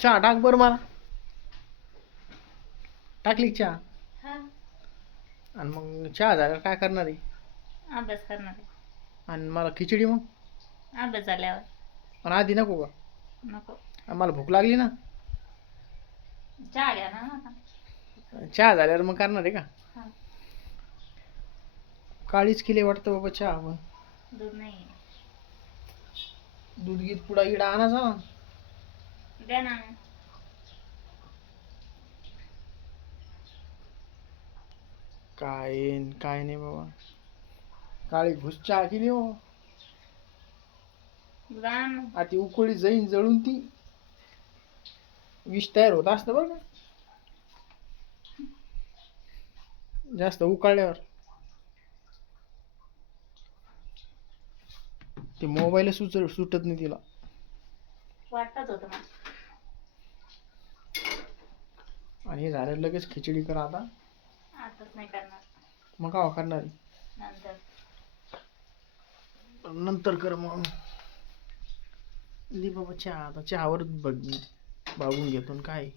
चहा टाक बरं मला. टाकली चहा? हा. आणि मग चहा झाल्यावर काय करणार आहे? अभ्यास करणार आहे. आणि मला खिचडी मग? अभ्यास झाल्यावर. पण आधी नको का? नको. आणि मला भूक लागली ना? चहा घ्या ना आता. चहा झाल्यावर मग करणार आहे का? हा. काळीच केली वाटतं बाबा चहा आपण दूध नाही दूध गीत पुडा गिडा आणायचा ना. ना काय न काय नाही बाबा काळी घुस चहा केली हो ती उकळी जाईन जळून ती विष तयार होत असतं बरं का जास्त उकळल्यावर ते मोबाईल सुच सुटत नाही तिला वाटतच होतं मला आणि हे झालं लगेच खिचडी करा आता. आताच नाही करणार. मग का करणार? नंतर. नंतर कर मग. दे बाबा चहा आता चहावरच बघ भागून घेतो न काय